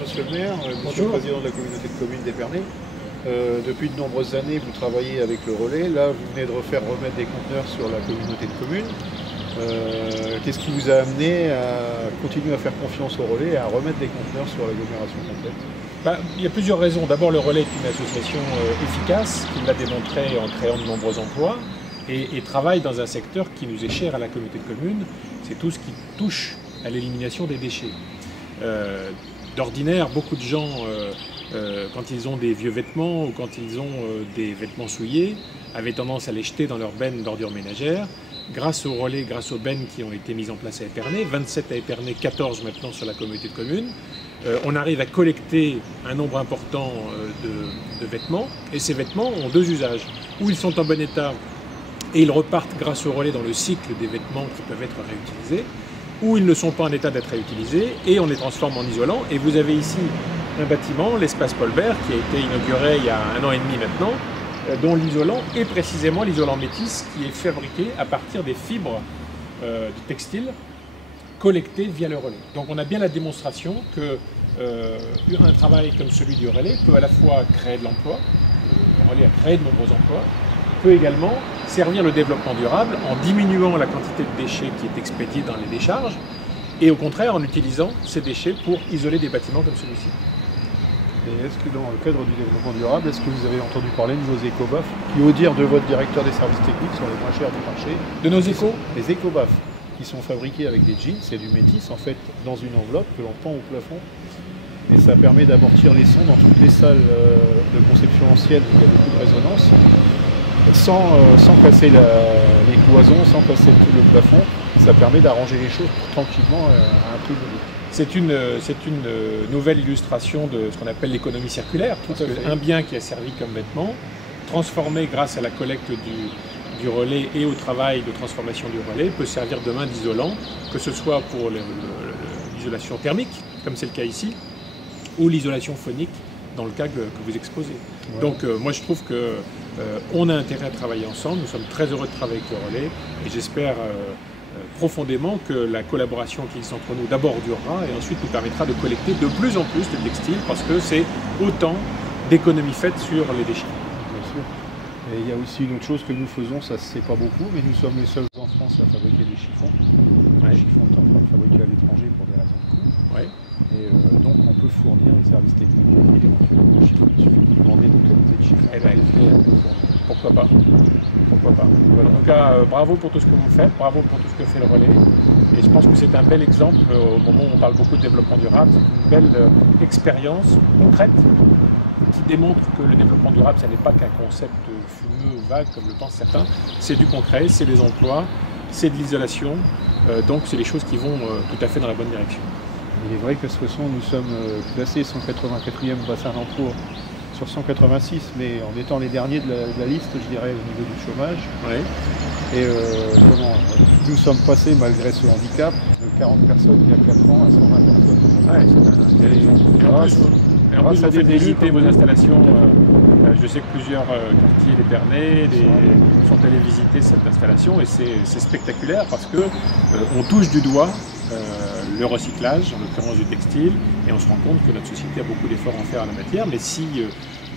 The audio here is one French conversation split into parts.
monsieur le maire, monsieur le Bonjour. président de la communauté de communes d'Épernay. Depuis de nombreuses années, vous travaillez avec le relais. Là, vous venez de remettre des conteneurs sur la communauté de communes. Qu'est-ce qui vous a amené à continuer à faire confiance au relais et à remettre des conteneurs sur l'agglomération complète? Il y a plusieurs raisons. D'abord, le relais est une association efficace qui l'a démontré en créant de nombreux emplois et travaille dans un secteur qui nous est cher à la communauté de communes. C'est tout ce qui touche à l'élimination des déchets. D'ordinaire, beaucoup de gens, quand ils ont des vieux vêtements ou quand ils ont des vêtements souillés, avaient tendance à les jeter dans leur benne d'ordures ménagères. Grâce au relais, grâce aux bennes qui ont été mises en place à Épernay, 27 à Épernay, 14 maintenant sur la communauté de communes, on arrive à collecter un nombre important de vêtements, et ces vêtements ont deux usages. Ou ils sont en bon état et ils repartent grâce au relais dans le cycle des vêtements qui peuvent être réutilisés, ou ils ne sont pas en état d'être réutilisés et on les transforme en isolant. Et vous avez ici un bâtiment, l'espace Paul Bert, qui a été inauguré il y a 1 an et demi maintenant, dont l'isolant est précisément l'isolant métis qui est fabriqué à partir des fibres du textile collectées via le relais. Donc on a bien la démonstration que un travail comme celui du relais peut à la fois créer de l'emploi, le relais a créé de nombreux emplois, peut également servir le développement durable en diminuant la quantité de déchets qui est expédiée dans les décharges et au contraire en utilisant ces déchets pour isoler des bâtiments comme celui-ci. Et est-ce que dans le cadre du développement durable, est-ce que vous avez entendu parler de nos éco-baffes qui, au dire de votre directeur des services techniques, sont les moins chers du marché? De nos échos? Les éco-baffes qui sont fabriqués avec des jeans, c'est du métis en fait dans une enveloppe que l'on pend au plafond. Et ça permet d'amortir les sons dans toutes les salles de conception ancienne où il y a beaucoup de résonance, sans casser les cloisons, sans casser tout le plafond. Ça permet d'arranger les choses tranquillement à un prix modique. C'est une nouvelle illustration de ce qu'on appelle l'économie circulaire. Un bien qui a servi comme vêtement, transformé grâce à la collecte du relais et au travail de transformation du relais, peut servir demain d'isolant, que ce soit pour l'isolation thermique, comme c'est le cas ici, ou l'isolation phonique, dans le cas que vous exposez. Ouais. Donc moi je trouve qu'on a intérêt à travailler ensemble, nous sommes très heureux de travailler avec le relais, et j'espère profondément que la collaboration qui existe entre nous d'abord durera et ensuite nous permettra de collecter de plus en plus de textiles parce que c'est autant d'économies faites sur les déchets. Bien sûr. Et il y a aussi une autre chose que nous faisons, ça se sait pas beaucoup, mais nous sommes les seuls en France à fabriquer des chiffons. Ouais. Les chiffons étant fabriqués à l'étranger pour des raisons de coût. Ouais. Et donc on peut fournir les services techniques de ville éventuellement de chiffons. Il suffit de demander de qualité de chiffon. Et bien, on peut fournir. Pourquoi pas? Pourquoi pas. Voilà. En tout cas, bravo pour tout ce que vous faites, bravo pour tout ce que fait le relais. Et je pense que c'est un bel exemple, au moment où on parle beaucoup de développement durable, c'est une belle expérience concrète qui démontre que le développement durable, ce n'est pas qu'un concept fumeux ou vague, comme le pensent certains. C'est du concret, c'est des emplois, c'est de l'isolation. Donc c'est des choses qui vont tout à fait dans la bonne direction. Il est vrai que de toute façon, nous sommes classés 184e bassin d'emploi sur 186, mais en étant les derniers de la liste, je dirais, au niveau du chômage. Oui. Et nous sommes passés, malgré ce handicap, de 40 personnes il y a 4 ans à 120 personnes. Et en plus, vous faites visiter vos installations. Je sais que plusieurs quartiers d'Épernay sont allés visiter cette installation et c'est spectaculaire parce qu'on touche du doigt le recyclage, en l'occurrence du textile, et on se rend compte que notre société a beaucoup d'efforts à faire en la matière, mais si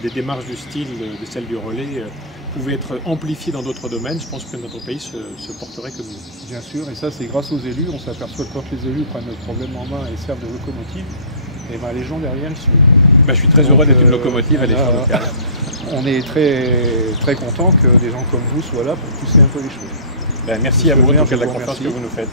des démarches du style de celle du relais pouvaient être amplifiées dans d'autres domaines, je pense que notre pays se porterait comme nous. Bien sûr, et ça c'est grâce aux élus. On s'aperçoit que quand les élus prennent le problème en main et servent de locomotive, et ben, les gens derrière le suivent. Je suis très heureux d'être une locomotive à l'échelle locale. On est très content que des gens comme vous soient là pour pousser un peu les choses. Merci à vous, en tout cas, de la confiance que vous nous faites.